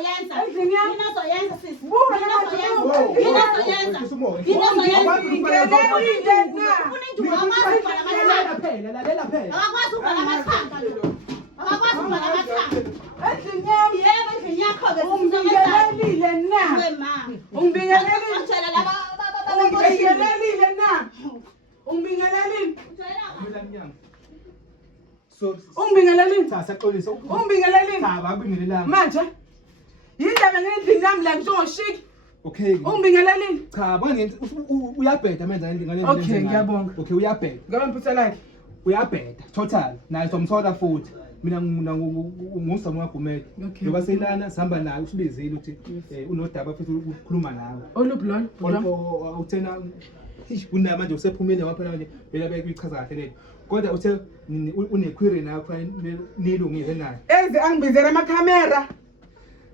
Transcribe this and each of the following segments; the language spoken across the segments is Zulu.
soyenza. Endlini yami. Mina soyenza sisi. Buka Mina manje, soyenza. buka. Mina soyenza. Mina soyenza. Ngingelelile na. Ufuna induku akwazi ukubhala amathanga. Lalela phela. Akakwazi ukubhala amathanga lo. Akakwazi ukubhala amathanga. Endlini yami. Yebo endlini yakho-ke Ungibingelelile na. wema. Ungibingelelile. Utshela laba Ungibingelelile na. Ungibingelelile. So Ungibingelelile. saxolisa. Ungibingelelile. Cha akubingelelanga. Manje yindaba ngendlini yami la ngishoshiki. Okay. Ungibingelelile. Cha bangeni uyabheda menza ngale Okay, ngiyabonga. Okay uyabheda. Ngabe mphutha lakhe. Uyabheda total. Naye somthola futhi. Mina ngusamo wagumede. Okay. Ngoba selana sihamba naye usibizile uthi unodaba futhi ukukhuluma nawe. Olublon. Uthena kunama manje usephumile ngaphela manje vela beyichaza kahle letho. Kodwa uthe une-query nakho nilungile naye. Eze angibizela amakhamera.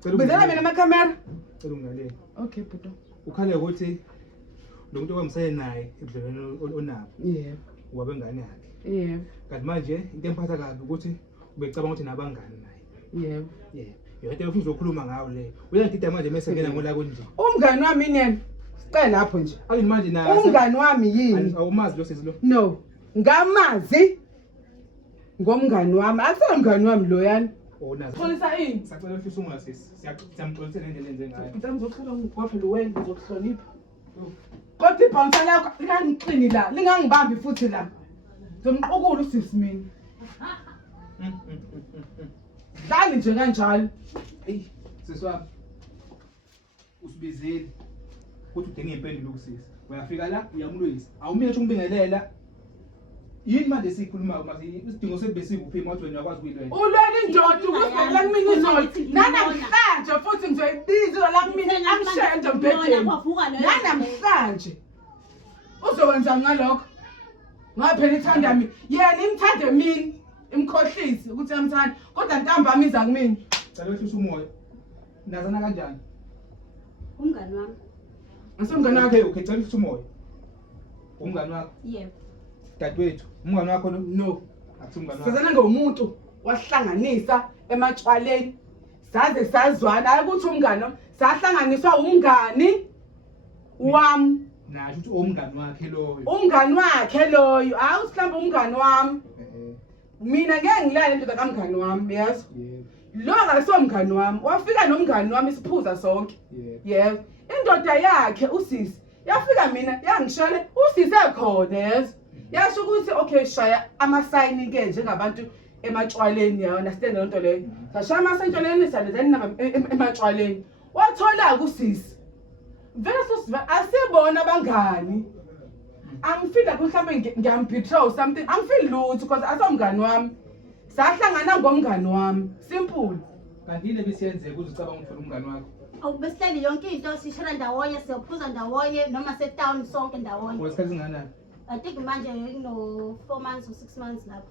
Bizela mina amakhamera. Cela ungalela. Okay, bhudo. Ukhale ukuthi lo muntu okwamsele naye ebudlelweni onabo. Yebo. Wabengane yakhe. Yebo. Kanti manje into emphatha kabi ukuthi ubecabanga ukuthi nabangani naye. Yebo. Yebo. Yonke into uzokhuluma ngawo le. Uyangidida manje mase ngena ngola konje. Umngani wami yini? Sicela lapho nje. Akini manje naye. Umngani wami yini? Awumazi lo sisi lo. No. Ngamazi. Ngomngani wami. Akusona umngani wami lo yani. Onazi. Xolisa ini? Sacela uhlise unga sisi. Siyamxolisela ngendlela enze ngayo. Ngizokufika ngikwafe lo wena ngizokuhlonipha. Kodwa ibhansa lakho lingangixini la, lingangibambi futhi la. Ngizomqukula usisi mina. Dali nje kanjalo. Ey, siswami. Usibizile. Kuthi udinga impendulo kusisi. Uyafika la uyamlwisa. Awumile nje umbingelela. Yini manje sikhuluma mase isidingo sebesikuphi manje wena uyakwazi ukuyilwela. Ulwela indoda ukusibela kumina izolo. Namhlanje futhi ngizoyibiza la kumina amshende mbhedeni. Namhlanje. Uzokwenza ngalokho. Ngaphela ithanda mina. Yena imthande mina. Imkhohlisi ukuthi yamthanda. Kodwa ntambama iza kumina. Cela wehlisa umoya. Nazana kanjani? umngani wami. Ngisomngani wakhe. Okay, cela wehlisa umoya. Umngani wakho. Yebo. Dadewethu, umngani wakho lo? No. Akuthumngani wakho. Sazana ngomuntu wahlanganisa ematshwaleni. Saze sazwana ukuthi umngani sahlanganiswa umngani wami. Nasho ukuthi umngani wakhe loyo. Umngani wakhe loyo. Hayi usihlamba umngani wami. Mina ngeke ngilale indoda kamngani wami, yazi? Yebo. Lo akasomngani wami. Wafika nomngani wami isiphuza sonke. Yebo. Yebo. Indoda yakhe usisi. Yafika mina yangishele usisi ekhona, yazi? Yasho ukuthi okay shaya ama-sign ke njengabantu ematshwaleni yona stand lonto leyo. Sashaya amasentshwaleni sanezani namba ematshwaleni. Wathola kusisi. Vele sosiva asibona abangani. Angifila mhlawumbe ngiyambetray something. Angifili lutho because asomngani wami. Sahlangana ngomngani wami. Simple. Kanti yile bisiyenzeka uzicabanga ukuthola umngani wakho. Awubesihleli yonke into sishela ndawonye siyophuza ndawonye noma setown sonke ndawonye. Wesikhathi singanani? I think manje no 4 months or 6 months lapho.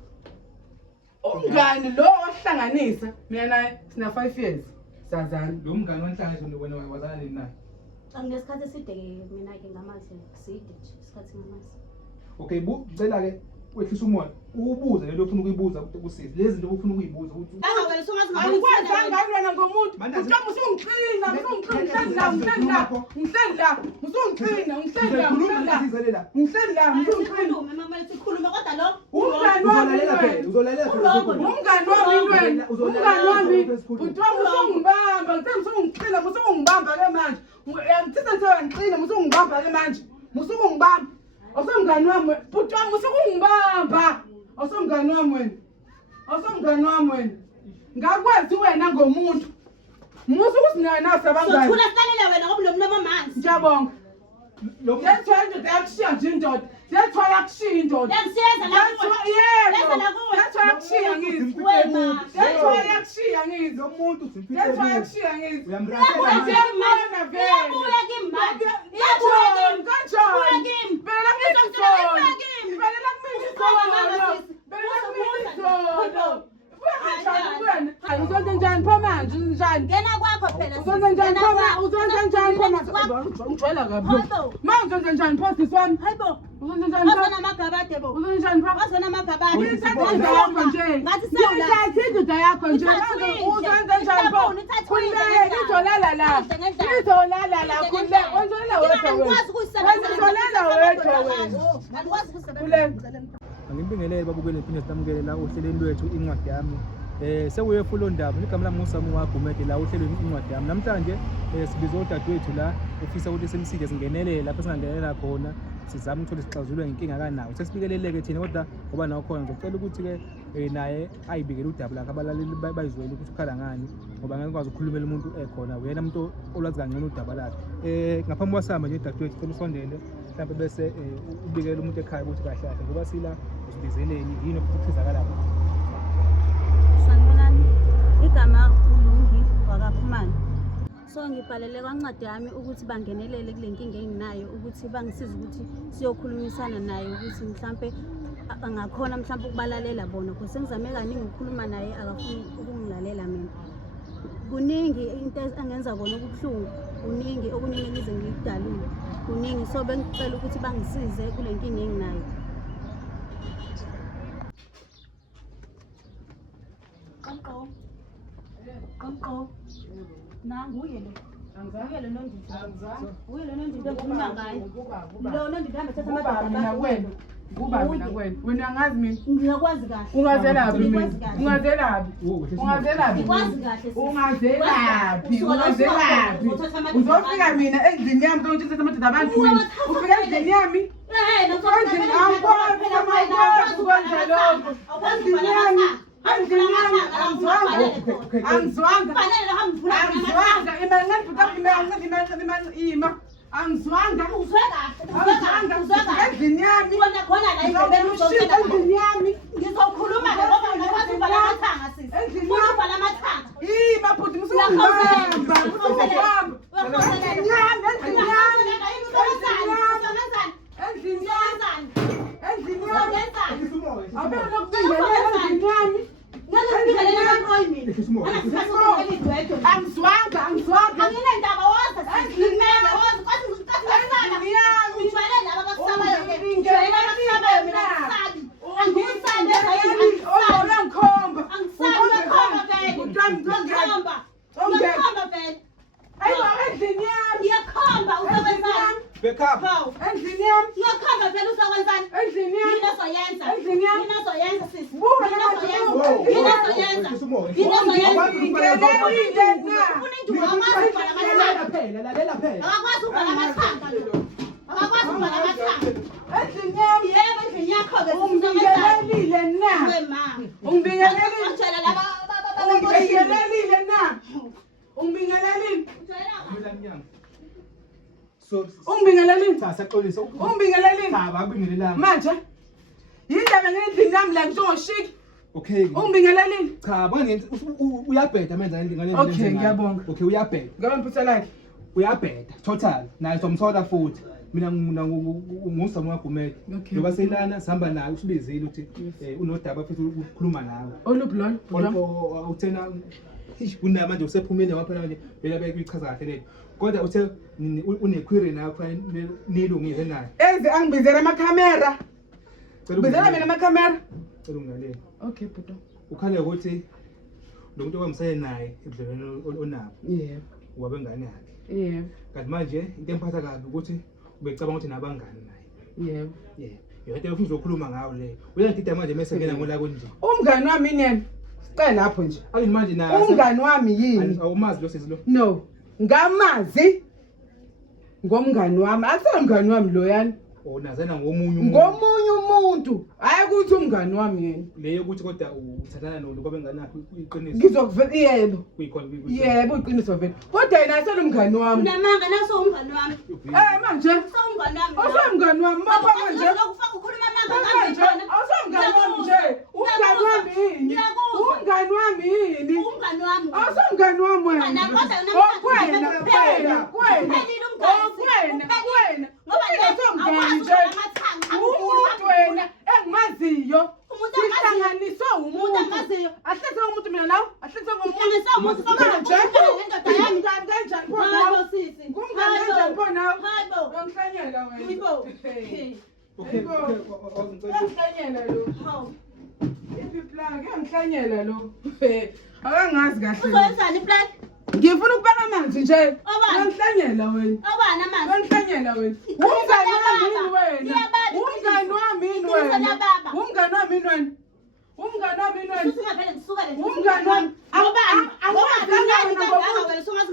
Umngani lo ohlanganisa mina naye sina 5 years. Sazana. Lo mngani wanhlangana wena wazana nini naye? Anginesikhathi eside-ke mina-ke ngamazi side nje isikhathi ngamazi. Okay, cela ke wehlisa umoya. Ubuze lelo ofuna ukuyibuza kusisi. Lezi zinto ofuna ukuyibuza ukuthi Angavele songazi Angikwazi ngalwana ngomuntu. Uthoma usungixina, usungixina, ngihleli la. Mama sikhulume kodwa lo Umngani wami wena. uzolalela Umngani wami wena. Umngani wami. Uthoma usungibamba, ngithe usungixina, usungibamba ke manje. Ngithe ngixina, usungibamba ke manje. Musungibamba. Osomngani wami, uthoma usungibamba. Osomngani wami wena. Osomngani wami wena. Ngakwazi wena ngomuntu. Musu kusinayo nasabangani. sothula silalela wena ngoba lo mlomo amanzi. Ngiyabonga. lo Yethwala indoda yakushiya nje indoda. Yethwala yakushiya indoda. Yangisiza la kuwe. Yebo. Yeza la kuwe. Yethwala yakushiya ngizi. Wema. Yethwala yakushiya ngizi. lo muntu Yethwala yakushiya ngizi. Iyabuya uyamrasela. kimi. Iyabuya kimi manje. Iyabuya kimi. Iyabuya kimi. Phela Iyabuya kimi. kimi. Phela kimi. Phela kimi. Phela kimi. njani? Uzonze njani pho manje? Njani? Ngena kwakho phela. Uzonze njani pho manje? Uzonze njani pho manje? Ungijwayela kabi. Manje uzonze njani pho sisi wami? Hayibo. Uzonze njani pho? Wazona amagabade bo. Uzonze njani pho? Wazona amagabade. Ngithatha yakho nje. Ngithatha indoda yakho nje. Uzonze njani pho? Khululeka, izolala la. Izolala la, khululeka. Wenzolela wedwa wena. Wenzolela wedwa wena. Khululeka. Angibingelele babukele iphinde silamukele la ohlelweni lwethu incwadi yami. Sekuye full ondaba igama lami nguSamu Wagumede la ohlelweni incwadi yami. Namhlanje sibizo udadewethu la ufisa ukuthi simsike singenelele lapho singangenelela khona sizama ukuthola isixazululo ngenkinga kanayo. Sesibikeleleke thina kodwa ngoba nawo khona ngicela ukuthi ke naye ayibikele udaba lakhe abalaleli bayizwele ukuthi ukhala ngani ngoba ngeke kwazi ukukhulumela umuntu ekhona uyena umuntu olwazi kangcono udaba lakhe. Ngaphambi kwasamba nje udadewethu cela usondele mhlawumbe bese ubikele umuntu ekhaya ukuthi kahle kahle ngoba sila usibizeleni yini futhi kuthizakala lapho. Sanibonani, igama uLungi wakaPhumani. So ngibhalele kwancwadi yami ukuthi bangenelele kule nkinga enginayo ukuthi bangisize ukuthi siyokhulumisana naye ukuthi mhlambe angakhona mhlambe ukubalalela bona because sengizame kaningi ukukhuluma naye akafuni ukungilalela mina. Kuningi into angenza kona okubuhlungu, kuningi okuningi ngize ngikudalule. Kuningi so bengicela ukuthi bangisize kule nkinga enginayo. Qonqo. Nanguye lo. Nguye lo Nondiso. Nguye lo Nondiso engikhuluma ngaye. Lo Nondiso hamba thatha amadoda mina wena. Kuba mina wena. Wena angazi mina. Ngiyakwazi kahle. Ungazelaphi mina? Ungazelaphi? Ungazelaphi? Ngikwazi kahle. Ungazelaphi? Ungazelaphi? Uzofika mina endlini yami ukuthi uthathe amadoda abantu mina. Ufika endlini yami? Endlini awukwazi ukwenza lokho. Endlini yami. Angizwanga manje yindaba ngendlini yami la ngizoshiki. Okay. Ungibingelelini? Cha, bani uyabheda menza ngale Okay, ngiyabonga. Okay, uyabheda. Ngaba mphutha lakhe. Uyabheda total. Naye somthola futhi. Mina nguSamu Wagumede. Ngoba selana sihamba naye usibizile uthi unodaba futhi ukukhuluma nawe. Oluphi lona? Olupho uthena kunama manje usephumile waphela manje vela beyichaza kahle letho. Kodwa uthe une-query nayo kufanele nilungise naye. Eze angibizela amakhamera. Bizela mina amakhamera. Cela ungilalele. Okay, bhuti. Ukhale ukuthi lo muntu okwamsayene naye ebudlelweni onabo. Yebo. Wabe ngane yakhe. Yebo. Kanti manje into emphatha kabi ukuthi ubecabanga ukuthi nabangani naye. Yebo. Yebo. Yonke ufisa ukukhuluma ngawo le. Uyangida manje mase ngena ngola kunje. Umngani wami yini? Siqale lapho nje. Ayi manje na. Umngani wami yini? Awumazi lo sisi lo. No. Ngamazi. Ngomngani wami. Akusona umngani wami lo yani. Nazana ngomunye umuntu hayi ukuthi umngani wami yena leyo ukuthi kodwa uthathana lo kwabe nganakho iqiniso ngizokuvela yebo kuyikhona yebo iqiniso vele kodwa yena asele umngani wami unamanga naso umngani wami manje umngani wami osomngani wami mapha manje ukufaka ukhuluma amanga ngambona osomngani wami nje umngani wami yini umngani wami yini umngani wami osomngani wami wena kwena ngoba ngiyasomngani nje umuntu wena engimaziyo sihlanganiswe umuntu ahleze umuntu mina nawe ahleze umuntu Manje, nendoda yami. Ngani kanjani pho Hayi nawe? bo sisi. Ngumngani kanjani pho nawe? Hayi bo. Uyangihlanyela wena. Yibo. Okay, Uyangihlanyela lo. Hawu. Iphi plan? Uyangihlanyela lo. Akangazi kahle. Uzoyenzani plan? Ngifuna ukubeka amanzi nje. Obani? Uyangihlanyela wena. Obani amanzi? Uyangihlanyela wena. Iqiniso Umngani wami yini wena? Iyababa, Umngani wami yini iqiniso wena? lababa. Umngani wami yini wena? Umngani wami yini wena? Usungavele ngisuka le. Umngani wami. Ngobani?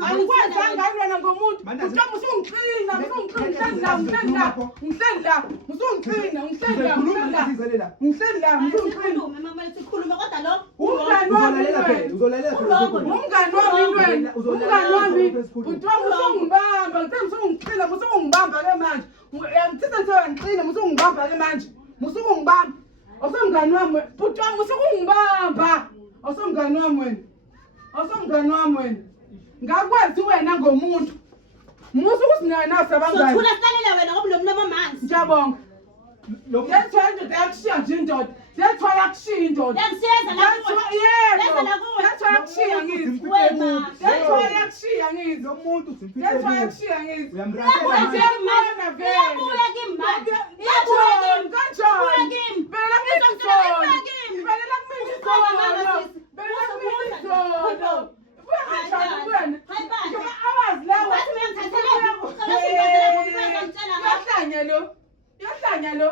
Angikwazanga wena ngomuntu. Kuthiwa musungixina, musungixina, ngihleli la. Sikhulume kodwa lo. Umngani wami yini wena? Umngani wami yini wena? Umngani wami. Kuthiwa musungibamba, ngithe musungixina, musungibamba ke manje. Ngithe ngixina, musungibamba ke manje. Musungibamba. Osomngani wami, bhuti wami usukungibamba. Osomngani wami wena. Osomngani wami wena. Ngakwazi wena ngomuntu. Musu kusinayo naso abangani. Sothula silalela wena ngoba lo mlomo manzi. Ngiyabonga. Yethiwa indoda yakushiya nje indoda. Yethiwa yakushiya indoda. Yangisiza la kuwe. Yebo. Yethiwa yakushiya ngizi. Yethiwa yakushiya ngizi. Yethiwa yakushiya ngizi. Iyabuya kimi manje. Iyabuya kimi. Kanjani? Bela kimi. Bela kimi izolo. Bela kimi izolo. Buya kanjani wena? Njengoba awazi lawa. Yahlanya lo. Yahlanya lo.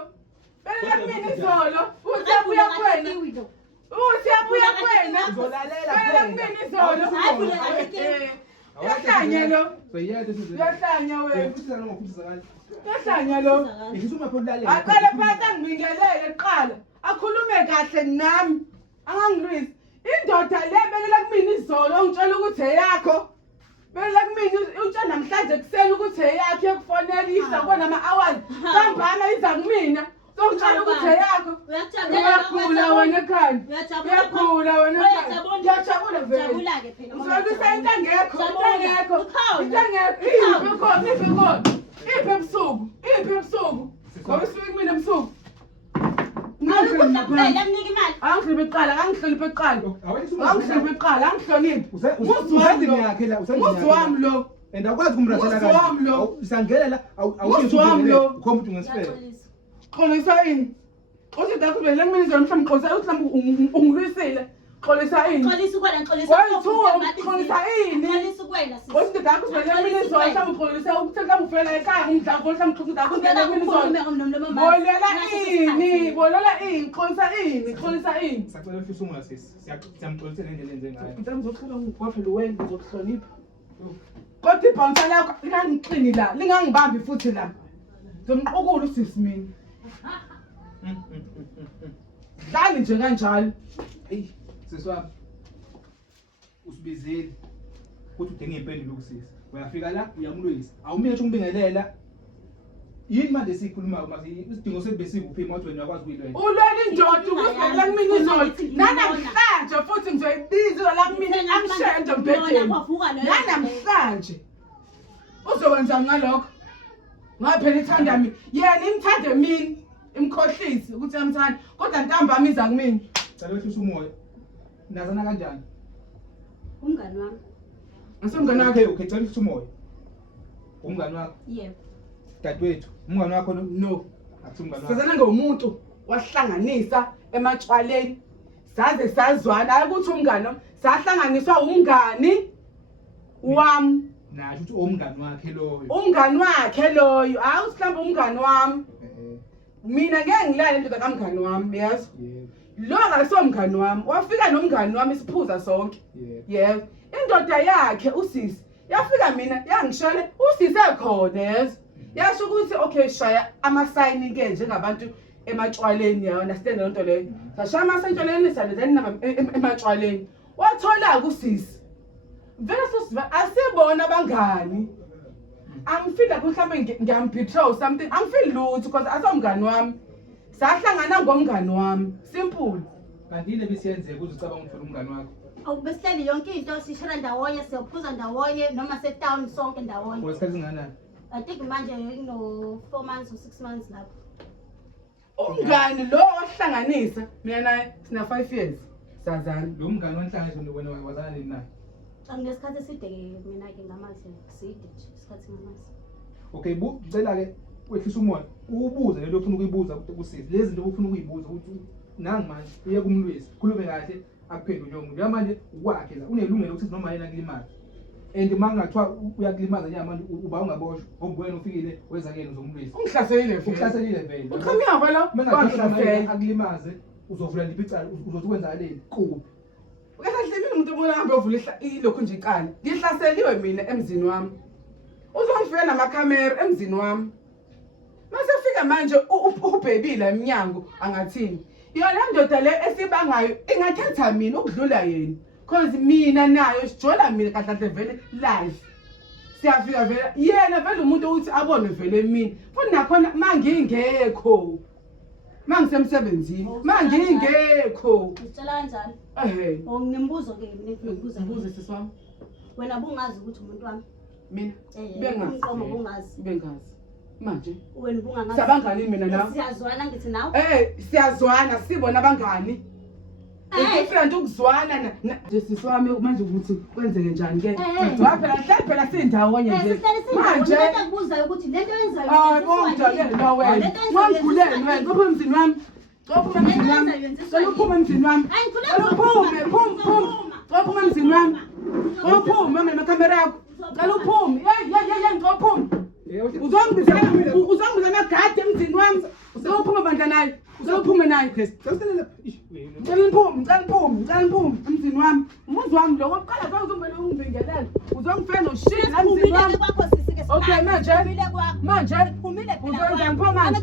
Bela kimi izolo. Uthi abuya kuwena. Uthi abuya kuwena. Bela kimi izolo. Yahlanya lo. Yahlanya wena. Yahlanya lo. Aqale phansi angibingelele kuqala. Akhulume kahle nami. Angangilwisi. Indoda le belela kumina izolo ungitshela ukuthi eyakho. Belela kumina utshela namhlanje kuseni ukuthi eyakho yokufonela isa kona ama-hours. Sambana iza kumina. Songitshela ukuthi eyakho. Uyagula wena ekhaya. Uyagula wena ekhaya. Ngiyajabula vele. Jabula-ke phela. Uzolisa into engekho. Into engekho. Into engekho. Iphi khona? Iphi khona? Iphi ebusuku? Iphi ebusuku? Ngoba isuke kumina ebusuku. Angihloniphe eqala, angihloniphe eqala. Angihloniphe eqala, angihloniphe. Muzi wami lo. And akwazi kumrathela Muzi wami lo. Sangela la Muzi wami lo. ukhomba ukuthi ngesifele. Xolisa ini? Uthi dakubele la kumina izolo mhlawumbe xolisa uthi mhlawumbe ungilwisile. Xolisa ini? Xolisa ukwena, xolisa Xolisa ini? Xolisa ukwena sisi. Uthi dakubele la kumina izolo mhlawumbe xolisa ukuthi mhlawumbe ufela ekhaya umdlako mhlawumbe xolisa dakubele la kumina izolo. Bolela ini? Bolela ini? Xolisa ini? Xolisa ini? Sacela ukuthi usungula sisi. Siyamxolisela ngendlela enze ngayo. Ngicela ngizohlala ngigwafele wena ngizokuhlonipha. Kodwa ibhansa lakho lingangixini la, lingangibambi futhi la. Ngizomqukula usisi mina. Dlali nje kanjalo. Hey, siswami. Usibizile. Kuthi udinga impendulo kusisi. Uyafika la uyamlwisa. Awumike ukubingelela. Yini manje sikhuluma manje isidingo sebesiphi manje wena uyakwazi ukuyilwela. Ulwela indoda ukusela kumina izolo. Namhlanje futhi ngizoyibiza la kumina amshende mbedeni. Namhlanje. Uzowenza ngalokho. Ngaphela ithanda mina. Yena imthande mina. Imkhohlisi ukuthi yamthanda. Kodwa ntambama iza kumina. Cela wehlisa umoya. Nazana kanjani? Umngani wami. Ngisomngane wakhe. Okay, cela wehlisa umoya. Umngani wakho. Yebo. Dadewethu, umngani wakho lo? No. Akusimngani wakho. Sazana ngomuntu wahlanganisa ematshwaleni. Saze sazwana ukuthi umngane sahlanganiswa umngani wami. Nasho ukuthi umngani wakhe loyo. Umngani wakhe loyo. Hayi usihlamba umngani wami. Mina ngeke ngilale indoda kamngani wami, yazi? Yebo. Lo akasomngani wami. Wafika nomngani wami isiphuza sonke. Yebo. Yebo. Indoda yakhe usisi. Yafika mina yangishela usisi ekhona, yazi? Yasho ukuthi okay shaya ama-sign ke njengabantu ematshwaleni yawo understand lonto leyo. Sashaya amasentshwaleni sanezani naba ematshwaleni. Wathola kusisi. Vele sosiva asibona abangani. Angifeel like mhlawumbe ngiyambetray something. Angifeel lutho because asomngani wami. Sahlangana ngomngani wami. Simple. Kanti yini ebisiyenzeka uzicabanga ukuthola umngani wakho? Awubesihleli yonke into sishela ndawonye siyophuza ndawonye noma setown sonke ndawonye. Kwesikhathi singanani? I think manje no 4 months or 6 months lapho. Umngani lo ohlanganisa mina naye sina 5 years. Sazana. Lo mngani wanhlanganiso wena wazana nini naye? Angesikhathi eside-ke mina-ke ngamazi side nje isikhathi ngamazi. Okay, ngicela-ke wehlisa umoya ubuze lento ofuna ukuyibuza kusisi lezi zinto ofuna ukuyibuza ukuthi nangi manje uye kumlwisi khulume kahle akuphendule njengomuntu njengamanje ukwakhe la unelungelo ukuthi noma yena kulimaza and mangathiwa uyakulimaza njengamanje uba ungaboshwa ngoba wena ufikile wezakeni uzomlwisa ungihlaselile vele uhlaselile vele uqhamiyapha la mangathiwa akulimaze uzovula liphi icala uzothi kwenzakaleni kuphi uyahlelile umuntu omona ahambe ovula ilokhu nje iqala ngihlaseliwe mina emzini wami uzongifika namakhamera emzini wami masefika manje ubhebile eminyango angathini yona ndoda le esibangayo ingakhetha mina ukudlula yena because mina nayo sijola mina kahle kahle vele live siyafika vele yena vele umuntu uthi abone vele mina futhi nakhona mangingekho mangisemsebenzini mangingekho Ngicela kanjani? ehe Nginembuzo-ke ngikubuza. ubuze sisi wami Wena bungazi ukuthi umuntu wami. mina Umqomo bungazi. bengazi manje Wena bungangazi. sabangani mina nawe Siyazwana ngithi nawe. Siyazwana sibona abangani different ukuzwana nje sisi wami manje ukuthi kwenzeke njani ke phela sindawonye nje manje ngibuza ukuthi lento yenzayo. konke no wena ngangigulene wena kuphi emzini wami Qophuma emzini wami Qophuma emzini wami Qophume Qophuma emzini wami Qophuma ngemakhamera yakho Qala uphume ngicophume uzongibiza amagadi emzini wami uzophuma bandla naye uzophume naye sasilela ngicela ngiphume emzini wami umuzi wami lo wokuqala uzongibele ungibingelele uzongifena noshit la emzini wami okay manje uzonjani pho manje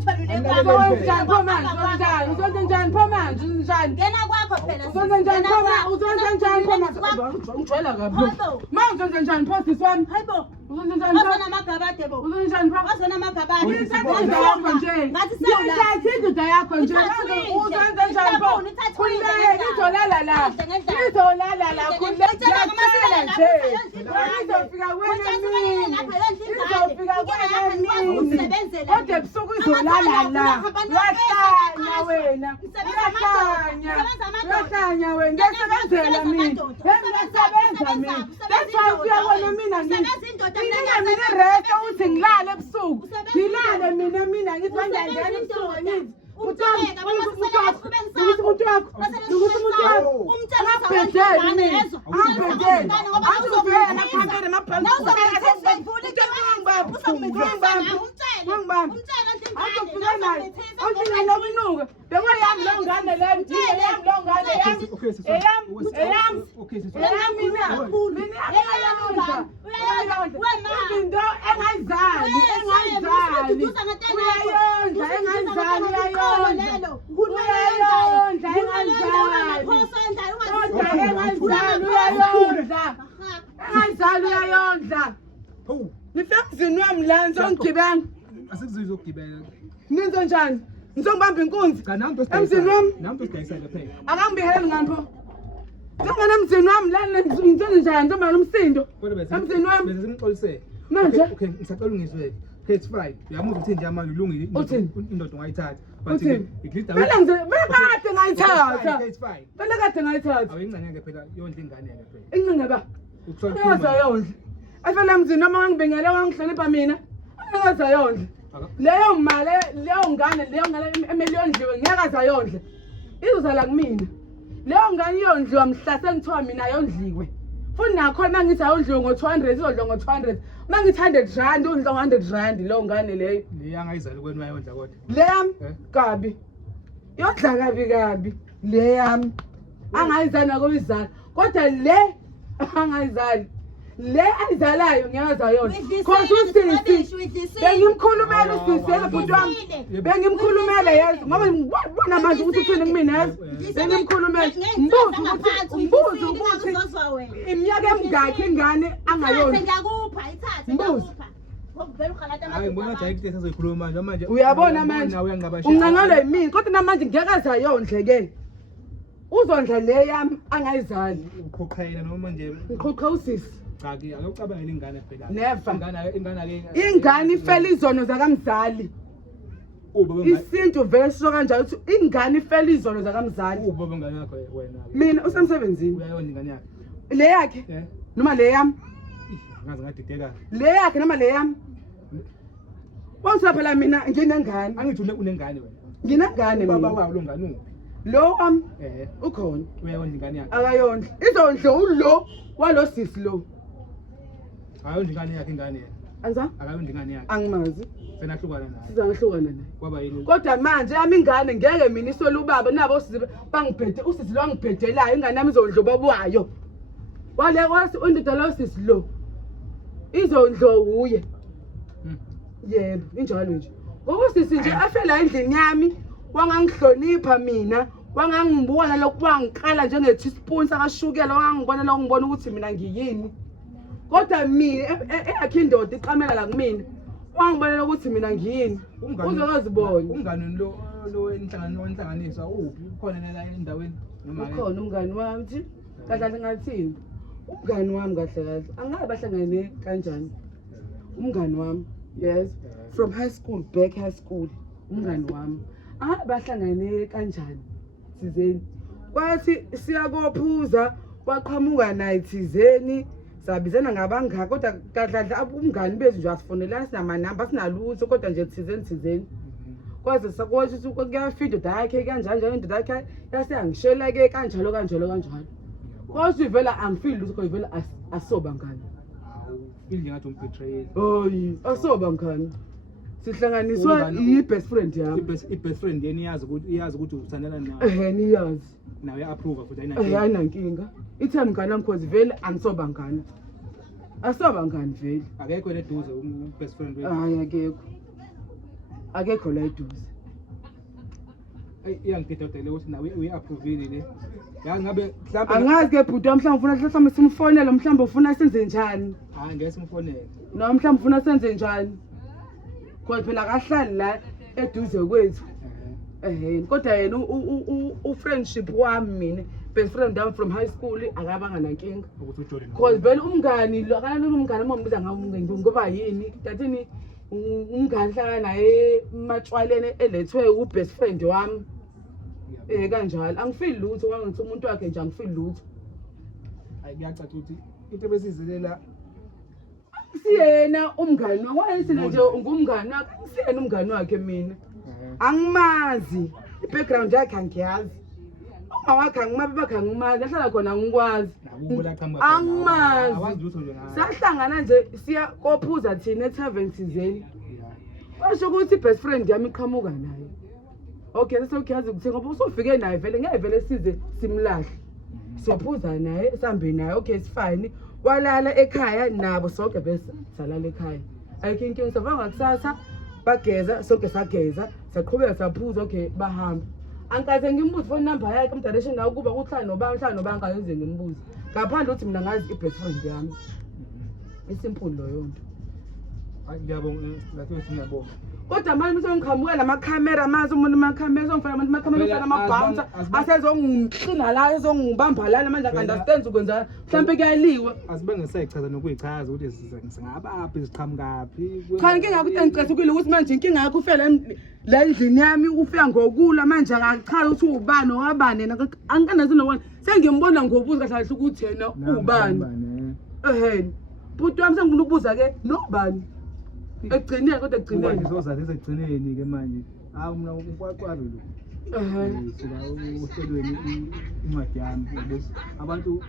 uzonjani pho manje Ngena kwakho phela. uzonjani pho manje ungijwayela kabi manje uzonjani njani pho sisi wami Hayibo. uzonjani pho Wazona amagabade bo. uzonjani pho Wazona amagabade. Ngithatha indoda yakho nje uzonza njani pho khululeke ngizolala la khululeke nje izofika wena kodwa ebusuku izolala la uyahlanya wena uyahlanya wena ngiyasebenzela mina that's why uyabona mina mina irest ukuthi ngilale ebusuku ngilale mina ngithi wangangena ebusuku ngithi Nifemzini wami la ngizongigibela asikuzizwe ukugibela ninzo njani ngizongibamba inkunzi cha nami emzini wami nami usidayisela phela akangibiheli ngani pho njengana emzini wami la ngithenze njani njengoba nomsindo emzini wami bese simxolisele manje okay ngisacela ungizwele it's fine uyamuzwa ukuthi nje manje ulungile indoda ungayithatha but kade ngayithatha it's fine phela kade ngayithatha awuyincenye phela yondla ingane yake phela incinga ba uyaza yondla afela emzini noma ngangibengele wangihlonipha mina angaza yondla leyo mali leyo ngane emiliyondliwe ngiyakaza yondla izozala kumina leyo ngane yondliwa mhlase ngithiwa mina yondliwe futhi nakhona mangithi ayondliwe ngo200 izodliwa ngo200 mangithi 100 rand udla ngo100 rand leyo ngane leyo angayizali kwenu ayondla kodwa leyami kabi yondla kabi leyami angayizali nakuyizala kodwa le angayizali le ayizalayo ngiyaza yona cause usisi bengimkhulumela usisi ebhuti wami bengimkhulumela yazi ngoba ngibona manje ukuthi uthini kumina yazi bengimkhulumela mbuzo ukuthi iminyaka emingaki ingane angayona hayi ngibona jayithi sezoyikhuluma manje uyabona manje uncangalwe yimini kodwa namanje ngiyakaza yondle ke uzondla le yami angayizali ukhokha noma nje ngikhokha usisi cha ke akucabangela ingane phela never ingane ingane ifela izono zakamzali isintu vele sisho kanjalo ukuthi ingane ifela izono zakamzali ubaba ngane yakho wena mina usemsebenzini uyayona ingane yakhe le yakhe noma le yami ngaze ngadideka le yakhe noma le yami wonke phela mina nginengane angithi unengane wena nginengane baba mina wawo lo ngane uphi lo wami ukhona uyayondla ingane yakhe akayondla izondlo ulo walo sisi lo ayondla ingane yakhe ingane yena anza akayondla ingane yakhe angimazi senahlukana naye sizahlukana naye kwaba yini kodwa manje yami ingane ngeke mina isole ubaba nabo usisi bangiphethe usisi lo angiphetelayo ingane yami izondlo babuwayo wale wasi undoda lo sisi lo izondlo uye yebo injalo nje ngoba sisi nje afela endlini yami wangangihlonipha mina wangangibona lokhu wangikala njenge teaspoon sakashukela wangangibona lokho ngibona ukuthi mina ngiyini kodwa mina eyakhe indoda iqamela la kumina wangibona ukuthi mina ngiyini uzokazibona umngane lo enhlanganiswa uphi ukhona la endaweni noma ukhona umngane wami thi kahle ngathini umngane wami kahle kahle angabe bahlangane kanjani umngane wami yes from high school back high school umngane wami bahlangane kanjani thizeni kwathi siyakophuza waqhamuka naye thizeni sabizana ngabangaka kodwa kadladla umngane bethu nje asifonela sinamanamba sinalutho kodwa nje thizeni kwaze sakwazi ukuthi kuyafika indoda yakhe kanjalo indoda yakhe yasiyangishela ke kanjalo kwathi ivela angifili lutho ivela asoba ngani indle ngathi umbetray oyi asoba ngani sihlanganiswa i-best friend yami i-best friend yeni iyazi ukuthi uthandana nawe niyazi nawe approve futhi ayinankinga ithe mngane wami because vele angisoba ngani asoba ngani vele akekho eduze best friend wethu hayi akekho la eduze iyangidedele ukuthi nawe uyi-approvile le yazi ngabe mhlawumbe angazi ke bhuti wami mhlawumbe simfonele mhlawumbe ufuna senze njani hayi ngeke simfonele no mhlawumbe ufuna senze njani kodwa phela akahlali la eduze kwethu kodwa yena u-friendship wami mina best friend wami from high school akabanga nankinga ukuthi uJordan because vele umngani lo akanalo umngane omambiza ngoba yini tathini umngane hlangana naye matshwalene elethwe u-best friend wami kanjalo angifili lutho wangithi umuntu wakhe nje angifili lutho kuyacaca ukuthi into besizilela siyena umngane wayesina nje ngumngane wakhe siyena umngane wakhe mina angimazi i-background yakhe angiyazi uma wakhe angimazi bakhe angimazi ahlala khona angikwazi angimazi sahlangana nje siyakophuza thina e-tavern thizeni basho ukuthi i-best friend yami iqhamuka naye okay sesokhuyazi ukuthi ngoba usofike naye vele ngeke vele size simlahle siyaphuza naye sihambe naye okay sifine walala ekhaya nabo sonke bese salala ekhaya ayikho inkinga savanga kusasa bageza sonke sageza saqhubeka saphuza okay bahamba ankaze ngimbuze phone number yakhe umdirection nawo kuba kuhlala nobanga ngayenze ngimbuze ngaphandle ukuthi mina ngazi i-best friend yami isimple loyo nto ngiyabonga lathi singiyabonga kodwa manje ngikhamukela lamakhamera mazi umuntu amakhamera uzongifaka amakhamera ufana amabhouncer asezongixina la ezongibamba lana manje understand ukwenza mhlawumbe kuyaliwa asibe ngesayichaza nokuyichaza ukuthi singabaphi siqhamukaphi cha inkinga ukuthi ngicethukile ukuthi manje inkinga yakho ufela la endlini yami ufika ngokula manje akaqhala ukuthi ubani owabani yena angikanazi nobona sengimbona ngobuza kahle ukuthi yena ubani bhuti wami sengifuna ukubuza ke nobani ekugcineni kodwa ekugcineni ngizozathi ekugcineni ke manje hawu mina ukwaqwazi lo sika uhlelweni incwadi yami abantu